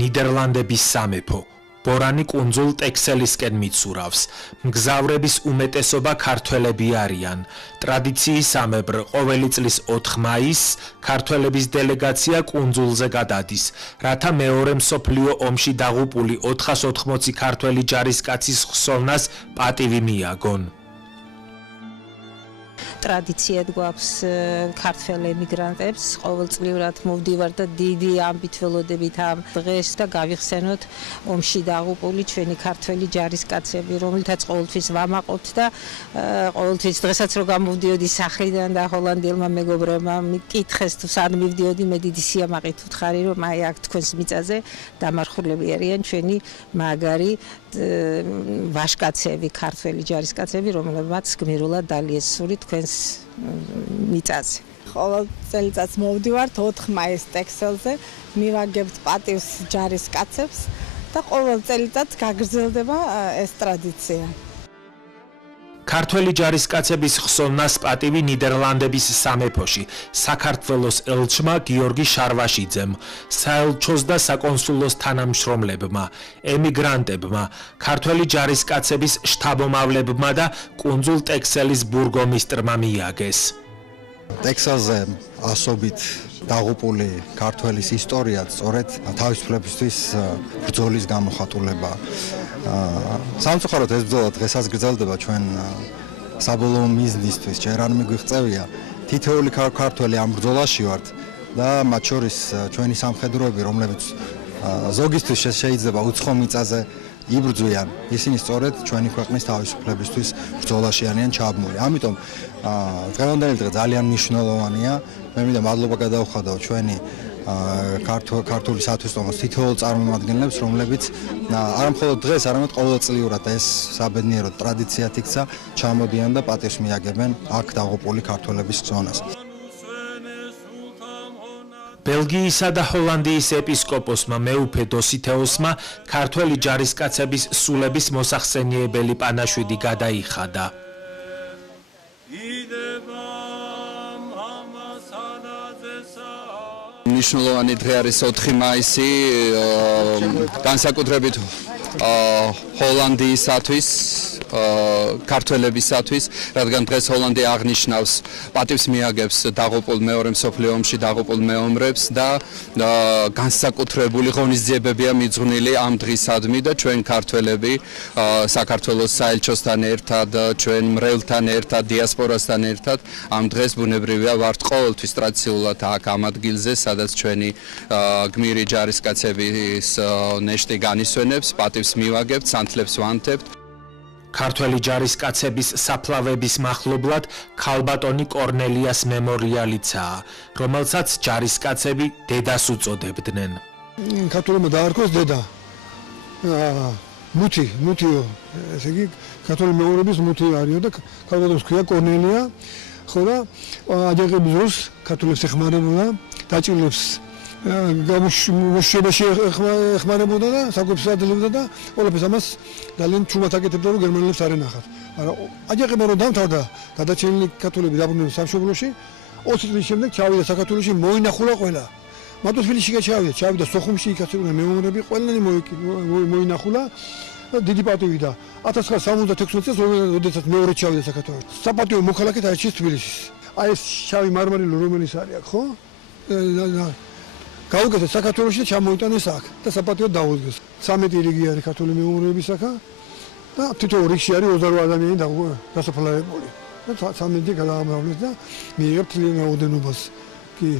ნიდერლანდების სამეფო ბორანი კუნძულ ტექსელისკენ მიცურავს. მგზავრების უმეტესობა ქართველები არიან. ტრადიციისამებრ ყოველი წლის 4 მაისს ქართველების დელეგაცია კუნძულზე გადადის, რათა მეორე მსოფლიო ომში დაღუპული 480 ქართველი ჯარისკაცის ხსოვნას პატივი მიაგონ. ტრადიციად გვაქვს ქართველ ემიგრანტებს ყოველწლიურად მოვდივართ და დიდი ამბით ველოდებით ამ დღეს და გავიხსენოთ ომში დაღუპული ჩვენი ქართველი ჯარისკაცები, რომელთაც ყოველთვის ვამაყობთ და ყოველთვის დღესაც რო გამოვდიოდი სახლიდან და ჰოლანდიელმა მეგობრებმა მიკითხეს თუ სად მივდიოდი, მე დიდი სიამაყით ვთხარი რომ აი აქ თქვენს მიწაზე დამარხულები არიან ჩვენი მაგარი ვაჟკაცები, ქართველი ჯარისკაცები, რომლებმაც გმირულად დალიეს სული თქვენს მიწაზე. ყოველ წელიწადს მოვდივართ 4 მაისს ტექსელზე, მივაგებთ პატივს ჯარისკაცებს და ყოველ წელიწადს გაგრძელდება ეს ტრადიცია. ქართველი ჯარისკაცების ხსოვნას პატივი ნიდერლანდების სამეფოში საქართველოს ელჩმა გიორგი შარვაშიძემ, საელჩოს და საკონსულოს თანამშრომლებმა, ემიგრანტებმა, ქართველი ჯარისკაცების შთაბომავლებმა და კუნძულ ტექსელის ბურგომისტრმა მიაგეს. ტექსელზე ასობით დაღუპული ქართველის ისტორია სწორედ თავისუფლებისთვის ბრძოლის გამოხატულებაა. სამწუხაროდ ეს ბრძოლა დღესაც გრძელდება ჩვენ საბოლოო მიზნისთვის, ჯერ არ მიგვიღწევია. თითოეული ქართველი ამ ბრძოლაში ვართ და მათ შორის ჩვენი სამხედროები, რომლებიც ზოგისთვის შეიძლება უცხო მიწაზე იბრძვიან, ისინი სწორედ ჩვენი ქვეყნის თავისუფლებისთვის ბრძოლაში არიან ჩაბმული. ამიტომ დღევანდელი დღე ძალიან მნიშვნელოვანია. მე მინდა მადლობა გადავხადო ჩვენი ქართული სათვისტომოს თითოეულ წარმომადგენლებს, რომლებიც არა მხოლოდ დღეს, არამედ ყოველწლიურად ეს საბედნიერო ტრადიციად იქცა, ჩამოდიან და პატივს მიაგებენ აქ დაღუპული ქართველების ხსოვნას. ბელგიისა და ჰოლანდიის ეპისკოპოსმა მეუფე დოსითეოსმა ქართველი ჯარისკაცების სულების მოსახსენიებელი პანაშვიდი გადაიხადა. მნიშვნელოვანი დღე არის 4 მაისი, განსაკუთრებით ჰოლანდიისათვის, ქართველებისათვის, რადგან დღეს ჰოლანდია აღნიშნავს პატივს მიაგებს დაღუპულ მეორე მსოფლიო ომში დაღუპულ მეომრებს და განსაკუთრებული ღონისძიებებია მიძღვნილი ამ დღისადმი და ჩვენ ქართველები საქართველოს საელჩოსთან ერთად, ჩვენ მრევლთან ერთად, დიასპორასთან ერთად ამ დღეს ბუნებრივია ვართ ყოველთვის ტრადიციულად აქ ამ ადგილზე, სადაც ჩვენი გმირი ჯარისკაცების ნეშტი განისვენებს, პატივს მივაგებთ, სანთლებს ვანთებთ. ქართველი ჯარისკაცების საფლავების მახლობლად ქალბატონი კორნელიას მემორიალიცაა, რომელსაც ჯარისკაცები დედას უწოდებდნენ. ქართველებმა დაარქვეს დედა. მუთიო, ესე იგი ქართველი მეომრების მუთი არისო და ქალბატონს ქვია კორნელია. ხო და აჯანყების დროს ქართველებს ეხმარებოდა, დაჭილებს გამშვებაში ეხმარებოდა და საკვებს აძლევდა და ყველაფერს ამას ძალიან ჩუმად აკეთებდა, რომ გერმანელებს არ ენახათ. მაგრამ აჯანყება რომ დამთავრდა, გადაჭრილი ქართველები დაბრუნდნენ სამშობლოში, 20 წლის შემდეგ ჩავიდა საქართველოში, მოინახულა ყველა. მარტო თბილისში ჩავიდა სოხუმში, იქაცებდნენ მეომრები, ყველანი მოინახულა და დიდი პატივი და 1976 წელს, როდესაც მეორე ჩავიდა საქართველოში. საპატიო მოქალაქედ აირჩიეს თბილისში. აი ეს შავი მარმარილო რომელიც არის აქ, ხო? გაუგეთა საქართველოში და ჩამოიტანეს აქ და საპატიო დაუდგეს. 13 რიგი არის ქართული მეომრებისაკა და თითოეულ რიგში არის 28 ადამიანი დასაფლავებული. და 13 გადაამრავლეს და მიიღებთ ძალიან რაოდენობას. კი.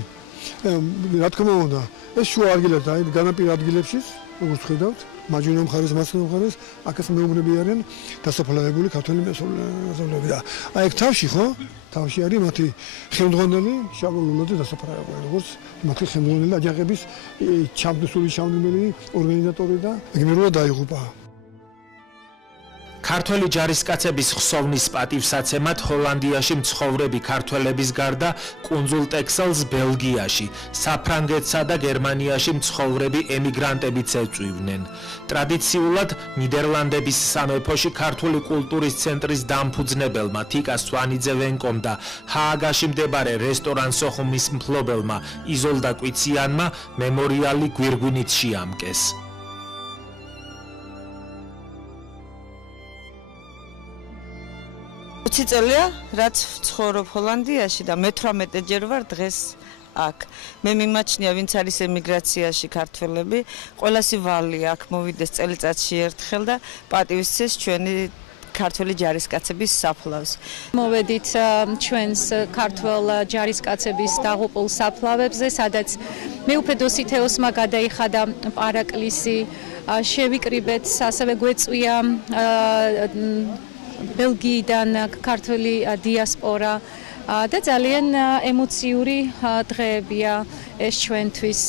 რა თქმა უნდა, ეს შუა ადგილებს და განაპირა ადგილებშიც, როგორც ხედავთ, მარჯვენა მხარეს, მარცხენა მხარეს, აქაც მეომრები არიან დასაფლავებული ქართული მოსახლეობები. აი ეგ თავში ხო? თავში არის მათი ხელმძღვანელი შაბოლოლოძე დასაფლავებული, როგორც მათი ხელმძღვანელი აჯანყების ჩამოსული ორგანიზატორი და გმირულად დაიღუპა. ქართველი ჯარისკაცების ხსოვნის პატივსაცემად ჰოლანდიაში მცხოვრები ქართველების გარდა კუნძულ ტექსელს ბელგიაში, საფრანგეთსა და გერმანიაში მცხოვრები ემიგრანტებიც ეწვივნენ. ტრადიციულად ნიდერლანდების სამეფოში ქართული კულტურის ცენტრის დამფუძნებელმა თიკა სვანიძე-ვენკომ და ჰააგაში მდებარე რესტორან სოხუმის მფლობელმა იზოლდა კვიციანმა მემორიალი გვირგვინით შეამკეს. 20 წელია, რაც ვცხოვრობ ჰოლანდიაში და მე 18-ჯერ ვარ დღეს აქ. მე მიმაჩნია, ვინც არის ემიგრაციაში ქართველები, ყველასი ვალია აქ მოვიდეს წელიწადში ერთხელ და პატივისცეს ჩვენი ქართველი ჯარისკაცების საფლავს. მოვედით ჩვენს ქართველ ჯარისკაცების დაღუპულ საფლავებზე, სადაც მეუფედოსი თეოსმა გადაიხადა პარაკლისი, შევიკრიბეთ, ასევე გვეწვია ბელგიიდან ქართული დიასპორა და ძალიან ემოციური დღეებია ეს ჩვენთვის.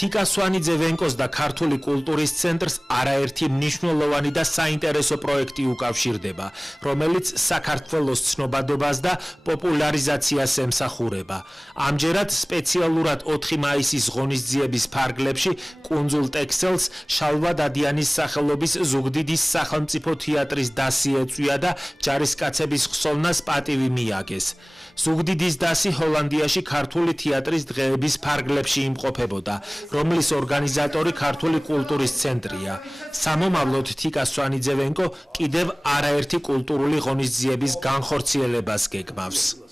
თიკა სვანიძე-ვენკოს და ქართული კულტურის ცენტრს არაერთი მნიშვნელოვანი და საინტერესო პროექტი უკავშირდება, რომელიც საქართველოს ცნობადობას და პოპულარიზაციას ემსახურება. ამჯერად სპეციალურად 4 მაისის ღონისძიების ფარგლებში კუნძულ ტექსელს შალვა დადიანის სახელობის ზუგდიდის სახელმწიფო თეატრის დასი ეწვია და ჯარისკაცების ხსოვნას პატივი მიაგეს. ზუგდიდის დასი ჰოლანდიაში ქართული თეატრის დღეების ფარგლებში იმყოფებოდა, რომლის ორგანიზატორი ქართული კულტურის ცენტრია. სამომავლოდ თიკა სვანიძე-ვენკო კიდევ არაერთი კულტურული ღონისძიების განხორციელებას გეგმავს.